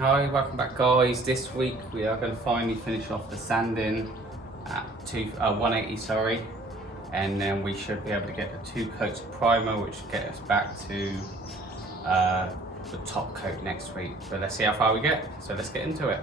Hi, welcome back guys. This week we are going to finally finish off the sanding at 180, and then we should be able to get the 2 coats of primer, which will get us back to the top coat next week. But let's see how far we get, so let's get into it.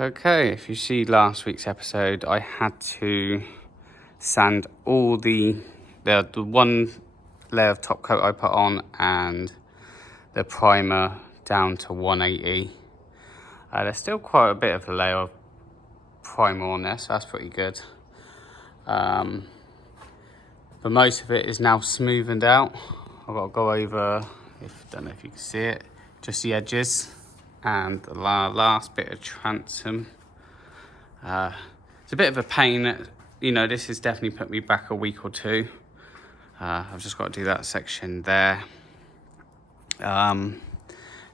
Okay, if you see last week's episode, I had to sand all the one layer of top coat I put on and the primer down to 180. There's still quite a bit of a layer of primer on there, so that's pretty good. But most of it is now smoothened out. I've got to go over, don't know if you can see it, just the edges and the last bit of transom. It's a bit of a pain, you know. This has definitely put me back a week or two. I've just got to do that section there, and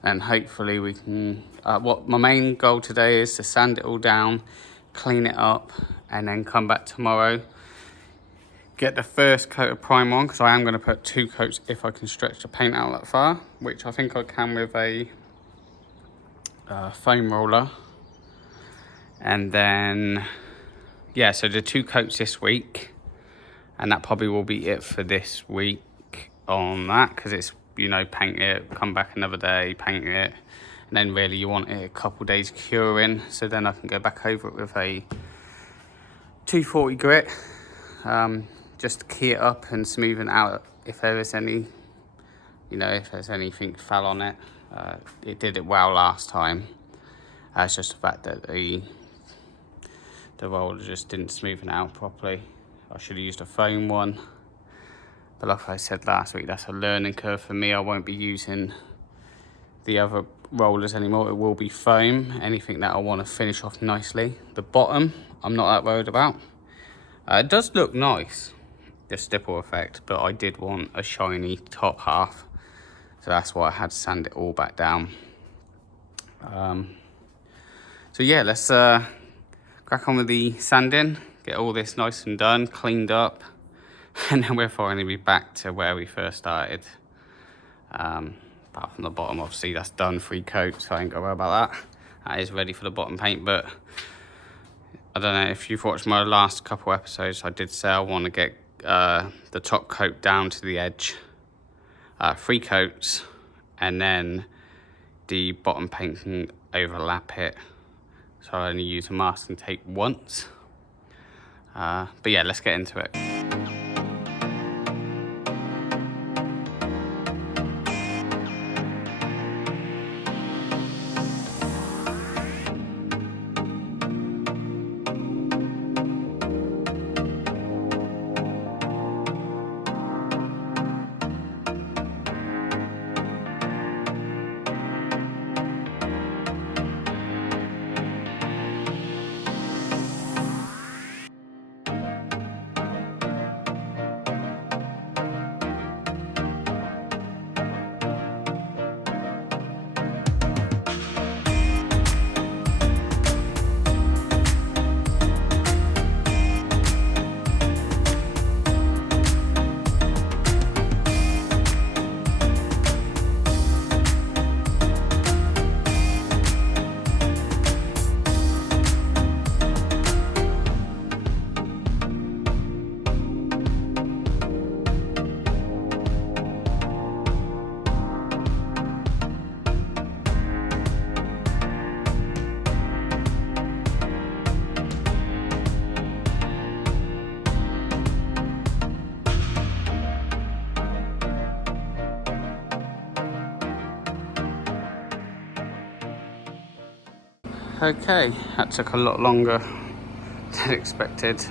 hopefully we can, what my main goal today is to sand it all down, clean it up, and then come back tomorrow, get the first coat of primer on, because I am going to put 2 coats if I can stretch the paint out that far, which I think I can with a foam roller. And then yeah, so the 2 coats this week, and that probably will be it for this week on that, because it's, you know, paint it, come back another day, paint it, and then really you want it a couple days curing, so then I can go back over it with a 240 grit, just to key it up and smoothen out if there is any, you know, if there's anything fell on it. It did it well last time. It's just the fact that the roller just didn't smoothen out properly. I should have used a foam one, but like I said last week, that's a learning curve for me. I won't be using the other rollers anymore. It will be foam, anything that I want to finish off nicely. The bottom I'm not that worried about. It does look nice, the stipple effect, but I did want a shiny top half, so that's why I had to sand it all back down. So yeah, let's crack on with the sanding, get all this nice and done, cleaned up, and then we'll finally be back to where we first started. Apart from the bottom, obviously that's done, 3 coats, so I ain't got to worry about that. That is ready for the bottom paint, but I don't know if you've watched my last couple episodes, I did say I want to get the top coat down to the edge, 3 coats, and then the bottom paint can overlap it. So I only use a masking tape once. But yeah, let's get into it. Okay, that took a lot longer than expected.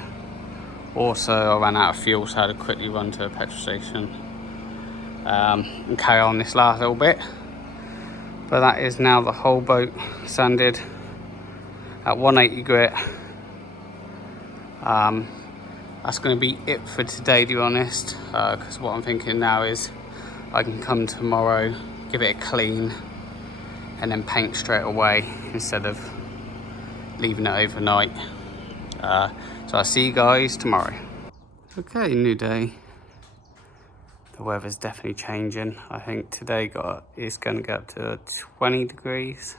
Also, I ran out of fuel, so I had to quickly run to a petrol station and carry on this last little bit. But that is now the whole boat sanded at 180 grit. That's going to be it for today, to be honest, because what I'm thinking now is I can come tomorrow, give it a clean, and then paint straight away instead of leaving it overnight. So I'll see you guys tomorrow. Okay, new day. The weather's definitely changing. I think today it's going to get up to 20 degrees.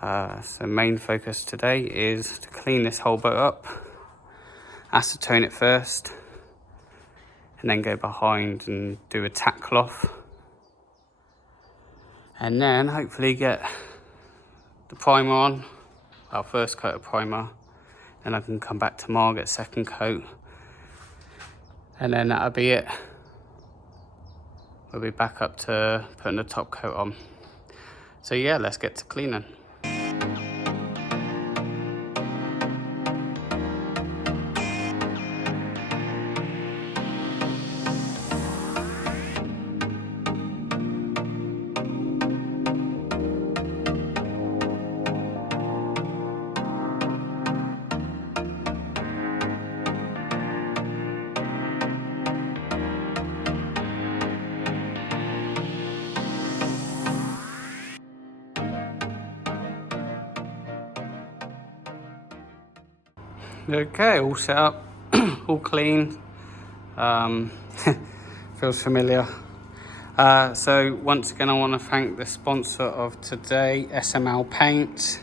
So main focus today is to clean this whole boat up, acetone it first, and then go behind and do a tack cloth. And then hopefully get the primer on, our first coat of primer. Then I can come back tomorrow, get second coat. And then that'll be it. We'll be back up to putting the top coat on. So yeah, let's get to cleaning. Okay, all set up, all clean. Feels familiar. So once again, I want to thank the sponsor of today, SML Paint.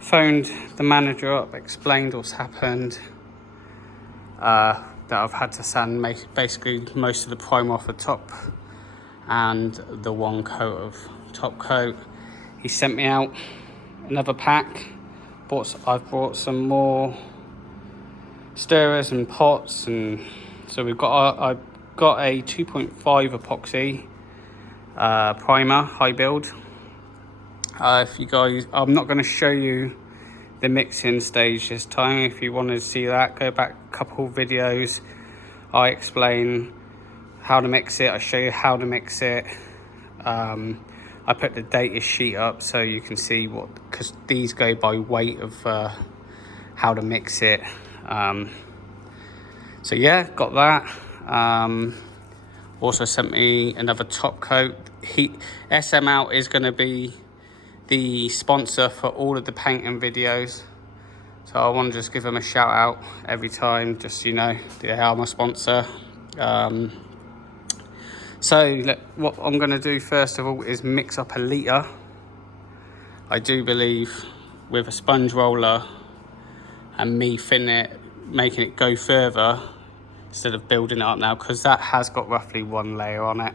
Phoned the manager up, explained what's happened. That I've had to sand basically most of the primer off the top and the one coat of top coat. He sent me out another pack. I've brought some more stirrers and pots, and so I've got a 2.5 epoxy primer, high build. If you guys, I'm not going to show you the mixing stage this time. If you want to see that, go back a couple videos. I explain how to mix it, I show you how to mix it. I put the data sheet up so you can see because these go by weight of how to mix it. So yeah, got that. Also sent me another top coat. SML is going to be the sponsor for all of the painting videos, so I want to just give them a shout out every time, just so you know they are my sponsor. So what I'm going to do first of all is mix up a litre. I do believe with a sponge roller and me making it go further instead of building it up now, because that has got roughly one layer on it.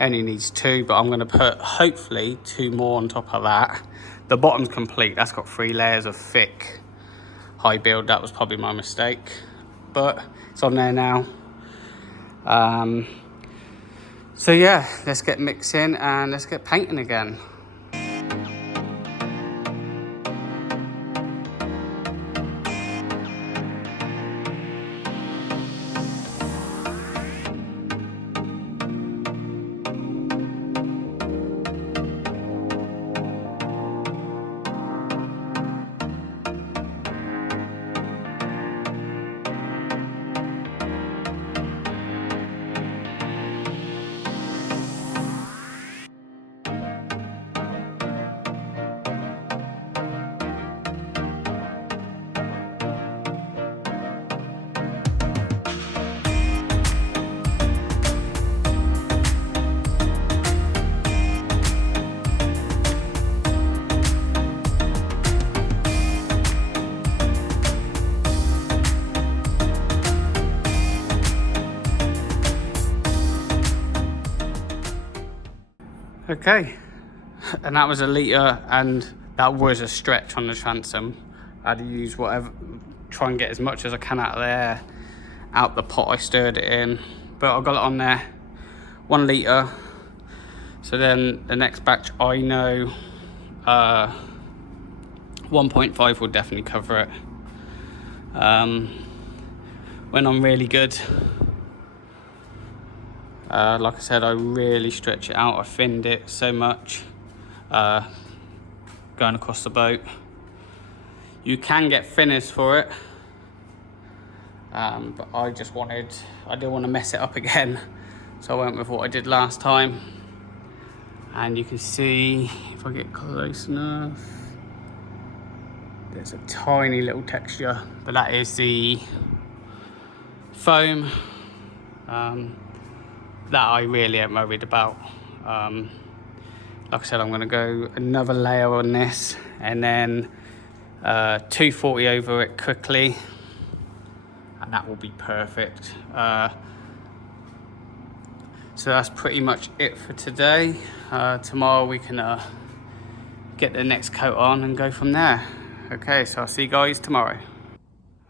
Only needs two, but I'm going to put hopefully two more on top of that. The bottom's complete. That's got 3 layers of thick high build. That was probably my mistake, but it's on there now. So yeah, let's get mixing and let's get painting again. Okay, and that was a litre, and that was a stretch on the transom. I had to use whatever, try and get as much as I can out of there, out the pot I stirred it in, but I got it on there, 1 litre. So then the next batch, I know 1.5 will definitely cover it. When I'm really good, like I said, I really stretch it out. I thinned it so much going across the boat. You can get thinners for it, But I didn't want to mess it up again. So I went with what I did last time. And you can see, if I get close enough, there's a tiny little texture, but that is the foam that I really am worried about. Like I said, I'm gonna go another layer on this and then 240 over it quickly, and that will be perfect. So that's pretty much it for today. Tomorrow we can get the next coat on and go from there. Okay, so I'll see you guys tomorrow.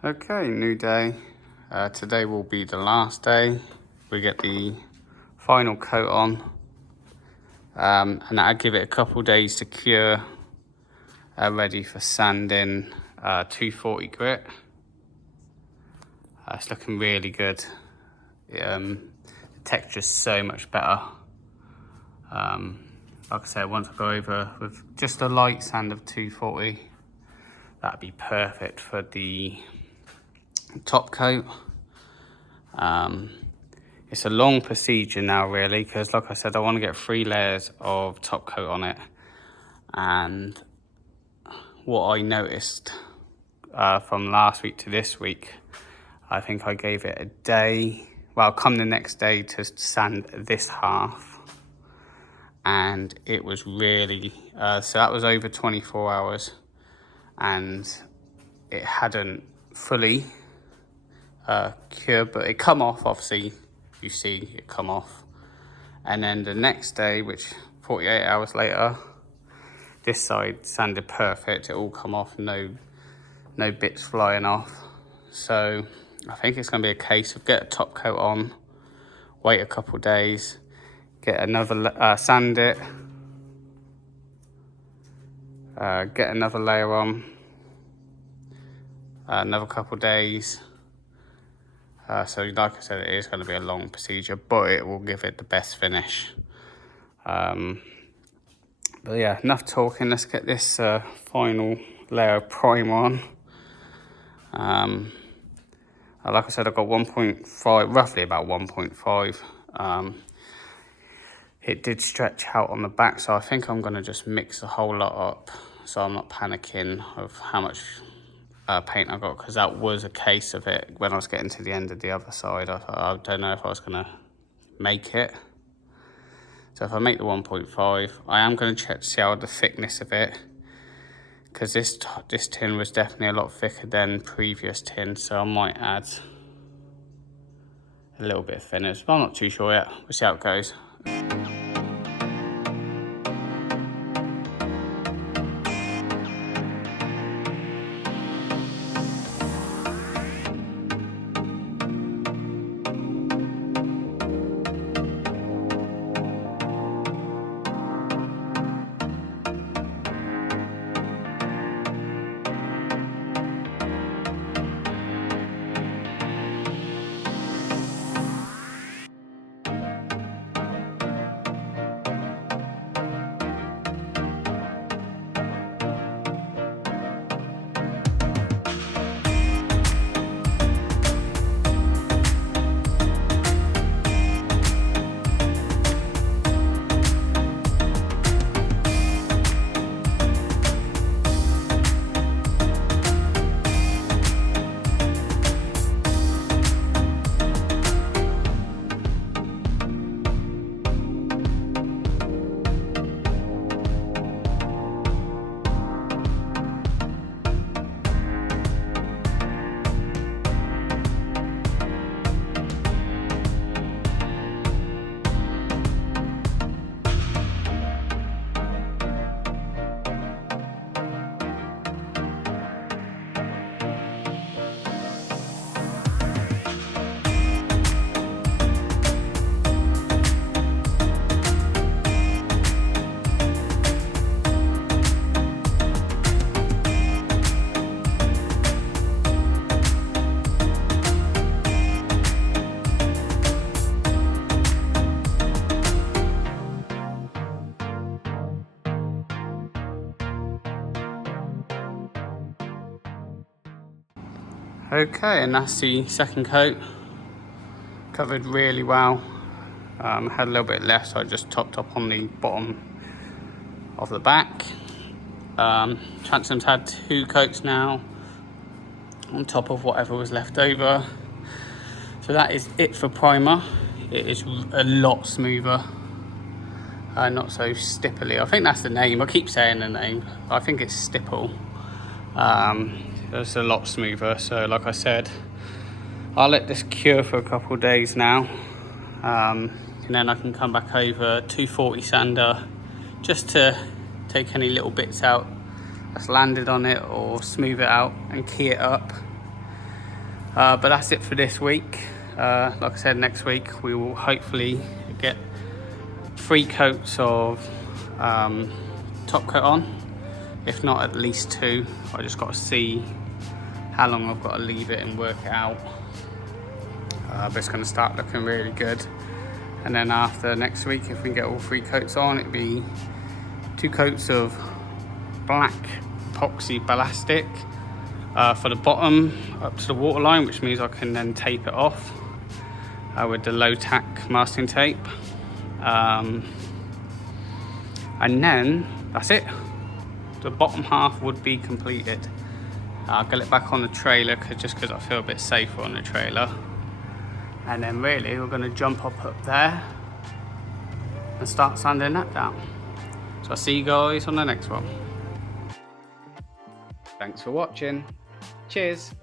Okay, new day. Today will be the last day. We get the final coat on, and that'll give it a couple days to cure, ready for sanding. 240 grit. It's looking really good. The texture's so much better. Like I said, once I go over with just a light sand of 240, that'd be perfect for the top coat. It's a long procedure now, really, because like I said, I want to get 3 layers of top coat on it. And what I noticed from last week to this week, I think I gave it a day, well, come the next day to sand this half. And it was really, so that was over 24 hours. And it hadn't fully cured, but it come off, obviously, you see it come off. And then the next day, which 48 hours later, this side sanded perfect. It all come off, no bits flying off. So I think it's gonna be a case of get a top coat on, wait a couple days, get another, sand it, get another layer on, another couple days. So like I said, it is going to be a long procedure, but it will give it the best finish. But yeah, enough talking. Let's get this final layer of primer on. Like I said, I've got 1.5, roughly about 1.5. It did stretch out on the back, so I think I'm going to just mix the whole lot up, so I'm not panicking of how much paint I got, because that was a case of it when I was getting to the end of the other side. I thought, I don't know if I was going to make it. So if I make the 1.5, I am going to check to see how the thickness of it, because this tin was definitely a lot thicker than previous tin, so I might add a little bit of thinners, but I'm not too sure yet. We'll see how it goes. Okay, and that's the second coat. Covered really well. Had a little bit left, so I just topped up on the bottom of the back. Transom's had 2 coats now on top of whatever was left over. So that is it for primer. It is a lot smoother, not so stipply. I think that's the name. I keep saying the name. I think it's stipple. It's a lot smoother. So like I said, I'll let this cure for a couple of days now, and then I can come back over 240 sander just to take any little bits out that's landed on it or smooth it out and key it up. But that's it for this week. Like I said, next week we will hopefully get 3 coats of top coat on, if not at least 2. I just got to see how long I've got to leave it and work it out. But it's going to start looking really good. And then after next week, if we can get all 3 coats on, it'll be 2 coats of black epoxy ballastic for the bottom up to the waterline, which means I can then tape it off with the low tack masking tape. And then that's it. The bottom half would be completed. I'll get it back on the trailer just because I feel a bit safer on the trailer. And then really we're going to jump up there and start sanding that down. So I'll see you guys on the next one. Thanks for watching. Cheers.